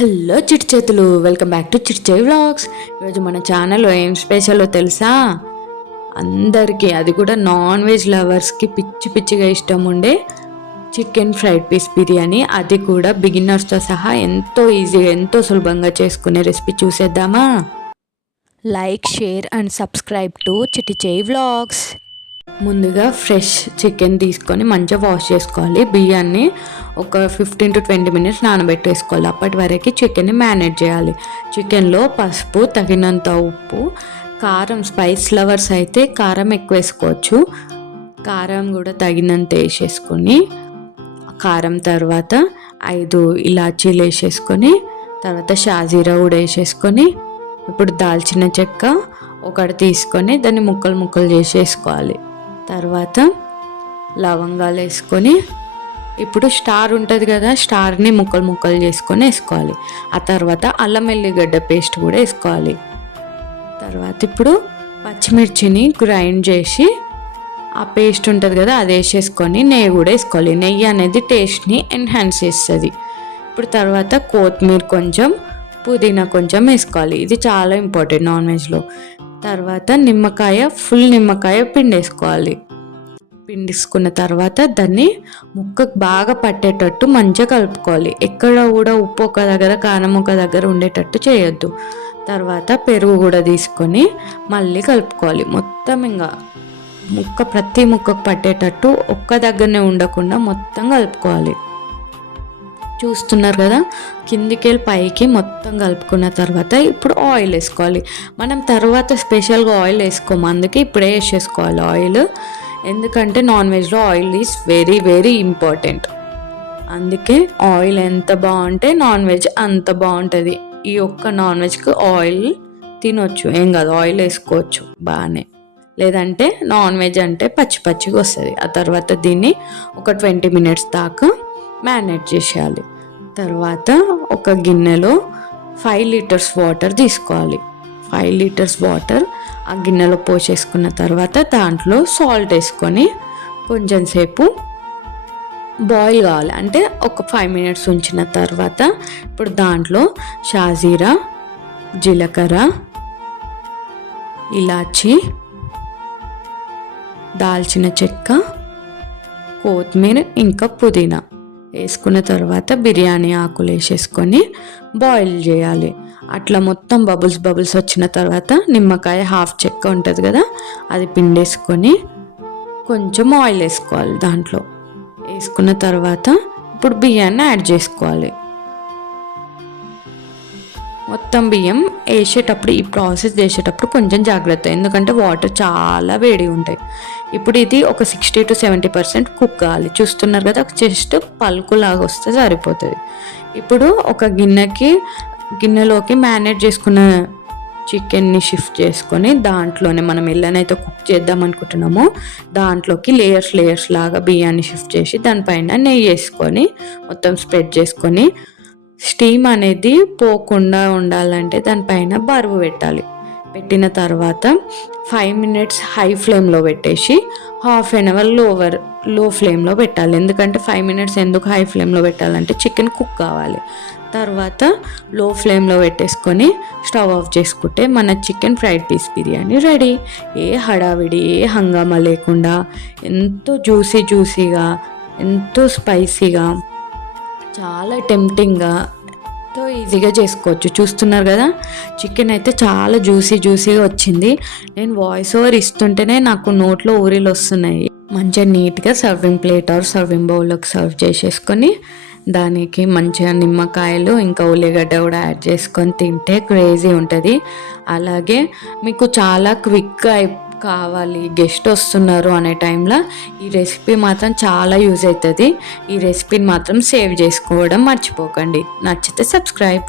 Hello చిట్ చేతులు welcome back to చిట్ చేయి వ్లాగ్స్. ఈరోజు మన ఛానల్లో ఏం స్పెషల్లో తెలుసా? అందరికీ అది కూడా నాన్ వెజ్ లవర్స్కి పిచ్చి పిచ్చిగా ఇష్టం ఉండే చికెన్ ఫ్రైడ్ పీస్ బిర్యానీ. అది కూడా బిగినర్స్తో సహా ఎంతో ఈజీగా ఎంతో సులభంగా చేసుకునే రెసిపీ చూసేద్దామా? Like share and subscribe to Chitti చేయి వ్లాగ్స్. ముందుగా ఫ్రెష్ చికెన్ తీసుకొని మంచిగా వాష్ చేసుకోవాలి. బియ్యాన్ని ఒక ఫిఫ్టీన్ టు ట్వంటీ మినిట్స్ నానబెట్టేసుకోవాలి. అప్పటి వరకు చికెన్ని మ్యారినేట్ చేయాలి. చికెన్లో పసుపు తగినంత ఉప్పు కారం స్పైస్ లవర్స్ అయితే కారం ఎక్కువ వేసుకోవచ్చు. కారం కూడా తగినంత వేసేసుకొని కారం తర్వాత ఐదు ఇలాచీలు వేసేసుకొని తర్వాత షాజీరా కూడా వేసేసుకొని ఇప్పుడు దాల్చిన చెక్క ఒకటి తీసుకొని దాన్ని ముక్కలు ముక్కలు చేసేసుకోవాలి. తర్వాత లవంగాలు వేసుకొని ఇప్పుడు స్టార్ ఉంటుంది కదా స్టార్ని ముక్కలు ముక్కలు చేసుకొని వేసుకోవాలి. ఆ తర్వాత అల్లం ఎల్లిగడ్డ పేస్ట్ కూడా వేసుకోవాలి. తర్వాత ఇప్పుడు పచ్చిమిర్చిని గ్రైండ్ చేసి ఆ పేస్ట్ ఉంటుంది కదా అది వేసేసుకొని నెయ్యి కూడా వేసుకోవాలి. నెయ్యి అనేది టేస్ట్ని ఎన్హాన్స్ చేస్తుంది. ఇప్పుడు తర్వాత కొత్తిమీర కొంచెం పుదీనా కొంచెం వేసుకోవాలి. ఇది చాలా ఇంపార్టెంట్ నాన్ వెజ్లో. తర్వాత నిమ్మకాయ ఫుల్ నిమ్మకాయ పిండేసుకోవాలి. పిండేసుకున్న తర్వాత దాన్ని ముక్కకు బాగా పట్టేటట్టు మంచిగా కలుపుకోవాలి. ఎక్కడ కూడా ఉప్పు ఒక దగ్గర కారం ఒక దగ్గర ఉండేటట్టు చేయొద్దు. తర్వాత పెరుగు కూడా తీసుకొని మళ్ళీ కలుపుకోవాలి. మొత్తం ఇంకా ముక్క ప్రతి ముక్కకు పట్టేటట్టు ఒక్క దగ్గరనే ఉండకుండా మొత్తం కలుపుకోవాలి. చూస్తున్నారు కదా కిందికి వెళ్ళి పైకి మొత్తం కలుపుకున్న తర్వాత ఇప్పుడు ఆయిల్ వేసుకోవాలి. మనం తర్వాత స్పెషల్గా ఆయిల్ వేసుకోము అందుకే ఇప్పుడే వేసేసుకోవాలి ఆయిల్. ఎందుకంటే నాన్ వెజ్లో oil is very very important. అందుకే ఆయిల్ ఎంత బాగుంటే నాన్ వెజ్ అంత బాగుంటుంది. ఈ ఒక్క నాన్ వెజ్కి ఆయిల్ తినొచ్చు ఏం కాదు ఆయిల్ వేసుకోవచ్చు బాగానే. లేదంటే నాన్ వెజ్ అంటే పచ్చి పచ్చిగా వస్తుంది. ఆ తర్వాత దీన్ని ఒక ట్వంటీ మినిట్స్ దాకా మ్యారినేట్ చేసేయాలి. తర్వాత ఒక గిన్నెలో ఫైవ్ లీటర్స్ వాటర్ తీసుకోవాలి. ఫైవ్ లీటర్స్ వాటర్ ఆ గిన్నెలో పోసేసుకున్న తర్వాత దాంట్లో సాల్ట్ వేసుకొని కొంచెం సేపు బాయిల్ కావాలి. అంటే ఒక ఫైవ్ మినిట్స్ ఉంచిన తర్వాత ఇప్పుడు దాంట్లో షాజీరా జీలకర్ర ఇలాచి దాల్చిన చెక్క కొత్తిమీర ఇంకా పుదీనా వేసుకున్న తర్వాత బిర్యానీ ఆకులు వేసేసుకొని బాయిల్ చేయాలి. అట్లా మొత్తం బబుల్స్ బబుల్స్ వచ్చిన తర్వాత నిమ్మకాయ హాఫ్ చెక్క ఉంటుంది కదా అది పిండేసుకొని కొంచెం ఆయిల్ వేసుకోవాలి దాంట్లో. వేసుకున్న తర్వాత ఇప్పుడు బియ్యాన్ని యాడ్ చేసుకోవాలి. మొత్తం బియ్యం వేసేటప్పుడు ఈ ప్రాసెస్ చేసేటప్పుడు కొంచెం జాగ్రత్త. ఎందుకంటే వాటర్ చాలా వేడి ఉంటాయి. ఇప్పుడు ఇది ఒక sixty two seventy percent cook కావాలి. చూస్తున్నారు కదా జస్ట్ పలుకులాగా వస్తే సరిపోతుంది. ఇప్పుడు ఒక గిన్నెకి గిన్నెలోకి మ్యారినేట్ చేసుకున్న చికెన్ని షిఫ్ట్ చేసుకొని దాంట్లోనే మనం ఎల్లనైతే కుక్ చేద్దాం అనుకుంటున్నామో దాంట్లోకి లేయర్స్ లేయర్స్ లాగా బియ్యాన్ని షిఫ్ట్ చేసి దానిపైన నెయ్యి వేసుకొని మొత్తం స్ప్రెడ్ చేసుకొని స్టీమ్ అనేది పోకుండా ఉండాలంటే దానిపైన బరువు పెట్టాలి. పెట్టిన తర్వాత ఫైవ్ మినిట్స్ హై ఫ్లేమ్లో పెట్టేసి హాఫ్ అన్ అవర్ లోవర్లో ఫ్లేమ్లో పెట్టాలి. ఎందుకంటే ఫైవ్ మినిట్స్ ఎందుకు హై ఫ్లేమ్లో పెట్టాలంటే చికెన్ కుక్ కావాలి. తర్వాత లో ఫ్లేమ్లో పెట్టేసుకొని స్టవ్ ఆఫ్ చేసుకుంటే మన chicken fried piece biryani ready. ఏ హడావిడి ఏ హంగామా లేకుండా ఎంతో జ్యూసీ జ్యూసీగా ఎంతో స్పైసీగా చాలా టెంప్టింగ్గా ఎంతో ఈజీగా చేసుకోవచ్చు. చూస్తున్నారు కదా? చికెన్ అయితే చాలా జ్యూసీ జ్యూసీగా వచ్చింది. నేను వాయిస్ ఓవర్ ఇస్తుంటేనే నాకు నోట్లో ఊరిలు వస్తున్నాయి. మంచిగా నీట్గా సర్వింగ్ ప్లేట్ ఆర్ సర్వింగ్ బౌల్లోకి సర్వ్ చేసేసుకొని దానికి మంచిగా నిమ్మకాయలు ఇంకా ఉల్లిగడ్డ కూడా యాడ్ చేసుకొని తింటే క్రేజీ ఉంటుంది. అలాగే మీకు చాలా క్విక్గా కావాలి గెస్ట్ వస్తున్నారు అనే టైంలో ఈ రెసిపీ మాత్రం చాలా యూజ్ అవుతుంది. ఈ రెసిపీని మాత్రం సేవ్ చేసుకోవడం మర్చిపోకండి. నచ్చితే సబ్స్క్రైబ్.